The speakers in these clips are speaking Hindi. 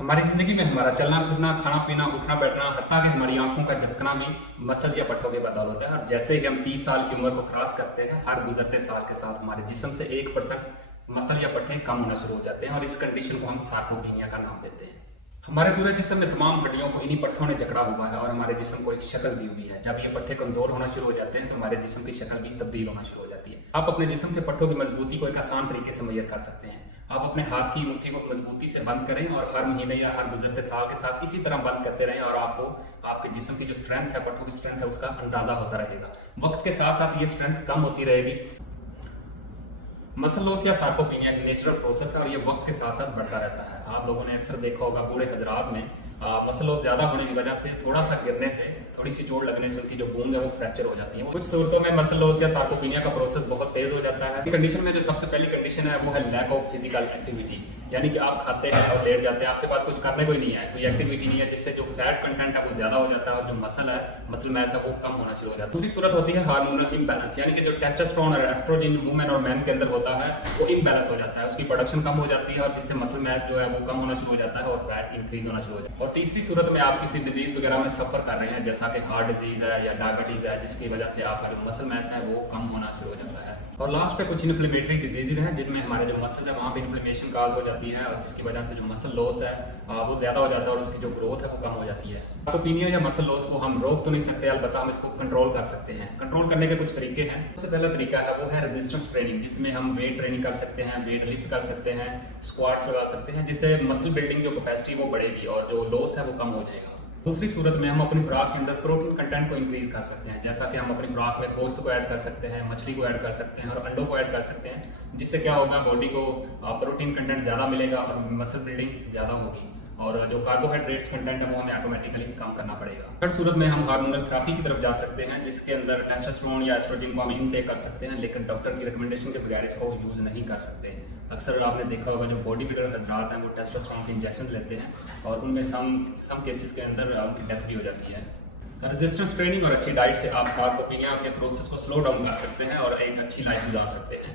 हमारी ज़िंदगी में हमारा चलना फिरना, खाना पीना, उठना बैठना, हत्ता कि हमारी आंखों का झपकना भी मसल या पट्टों के बदौलत होता है। और जैसे ही हम 30 साल की उम्र को क्रॉस करते हैं, हर गुजरते साल के साथ हमारे जिस्म से 1% मसल या पट्टे कम होना शुरू हो जाते हैं और इस कंडीशन को हम सार्कोपीनिया का नाम देते हैं। हमारे पूरे जिस्म में तमाम हड्डियों को इन्हीं पट्टों ने जकड़ा हुआ है और हमारे जिस्म को एक शक्ल दी हुई है। जब ये पट्टे कमजोर होना शुरू हो जाते हैं तो हमारे जिस्म की शक्ल भी तब्दील होना शुरू हो जाती है। आप अपने जिस्म के पट्टों की मजबूती को एक आसान तरीके से मुहैया कर सकते हैं। आप अपने हाथ की मुट्ठी को मजबूती से बंद करें और हर महीने या हर गुजरते साल के साथ इसी तरह बंद करते रहें और आपको आपके जिस्म की जो स्ट्रेंथ है, पट्टों की स्ट्रेंथ है, उसका अंदाजा होता रहेगा। वक्त के साथ साथ ये स्ट्रेंथ कम होती रहेगी। मसल लॉस या सार्कोपीनिया एक नेचुरल प्रोसेस है और ये वक्त के साथ साथ बढ़ता रहता है। आप लोगों ने अक्सर देखा होगा बूढ़े हजरात में मसल लॉस ज्यादा होने की वजह से थोड़ा सा गिरने से, थोड़ी सी चोट लगने से उनकी जो बोन्स है वो फ्रैक्चर हो जाती है। कुछ सूरतों में मसल लॉस या सार्कोपीनिया का प्रोसेस बहुत तेज हो जाता है। कंडीशन में जो सबसे पहली कंडीशन है वो है लैक ऑफ फिजिकल एक्टिविटी, यानी कि आप खाते हैं और लेट जाते हैं, आपके पास कुछ करने को ही नहीं है, कोई एक्टिविटी नहीं है, जिससे जो फैट कंटेंट है वो ज्यादा हो जाता है और जो मसल है, मसल मैस है, वो कम होना शुरू हो जाता है। दूसरी सूरत होती है हार्मोनल इम्बैलेंस, यानी कि जो टेस्टोस्टेरोन और एस्ट्रोजन वुमेन और मैन के अंदर होता है वो इम्बैलेंस हो जाता है, उसकी प्रोडक्शन कम हो जाती है और जिससे मसल मैस जो है वो कम होना शुरू हो जाता है और फैट इंक्रीज होना शुरू हो जाता है। और तीसरी सूरत में आप किसी डिजीज वगैरह में सफर कर रहे हैं, जैसा कि हार्ट डिजीज है या डायबिटीज है, जिसकी वजह से आपका जो मसल मैस है वो कम होना शुरू हो जाता है। और लास्ट पे कुछ इन्फ्लेमेटरी डिजीज हैं जिनमें हमारे जो मसल है वहाँ पे इन्फ्लेमेशन काज हो जाती है और जिसकी वजह से जो मसल लॉस है वो ज्यादा हो जाता है और उसकी जो ग्रोथ है वो कम हो जाती है। सार्कोपीनिया या मसल लॉस को हम रोक तो नहीं सकते, अलबत्ता हम इसको कंट्रोल कर सकते हैं। कंट्रोल करने के कुछ तरीके हैं। सबसे पहला तरीका है वो है रेजिस्टेंस ट्रेनिंग, जिसमें हम वेट ट्रेनिंग कर सकते हैं, वेट लिफ्ट कर सकते हैं, स्क्वाट्स लगा सकते हैं, जिससे मसल बिल्डिंग जो कैपेसिटी वो बढ़ेगी और जो लॉस है वो कम हो जाएगा। दूसरी सूरत में हम अपनी खुराक के अंदर प्रोटीन कंटेंट को इंक्रीज कर सकते हैं, जैसा कि हम अपनी खुराक में गोश्त को ऐड कर सकते हैं, मछली को ऐड कर सकते हैं और अंडों को ऐड कर सकते हैं, जिससे क्या होगा, बॉडी को प्रोटीन कंटेंट ज़्यादा मिलेगा और मसल बिल्डिंग ज़्यादा होगी और जो कार्बोहाइड्रेट्स कंटेंट है वो हमें ऑटोमेटिकली कम करना पड़ेगा। थर्ड सूरत में हम हार्मोनल थेरेपी की तरफ जा सकते हैं, जिसके अंदर टेस्टोस्टेरोन या एस्ट्रोजन को हम इनटेक कर सकते हैं, लेकिन डॉक्टर की रिकमेंडेशन के बगैर इसको यूज़ नहीं कर सकते। अक्सर आपने देखा होगा जो बॉडी बिल्डर हजरात हैं वो टेस्टोस्टेरोन के इंजेक्शन लेते हैं और उनमें सम केसेस के अंदर उनकी डेथ भी हो जाती है। रेजिस्टेंस ट्रेनिंग और अच्छी डाइट से आप सार्कोपीनिया के प्रोसेस को स्लो डाउन कर सकते हैं और एक अच्छी लाइफ गुजार सकते हैं।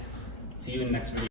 सी यू इन नेक्स्ट वीडियो।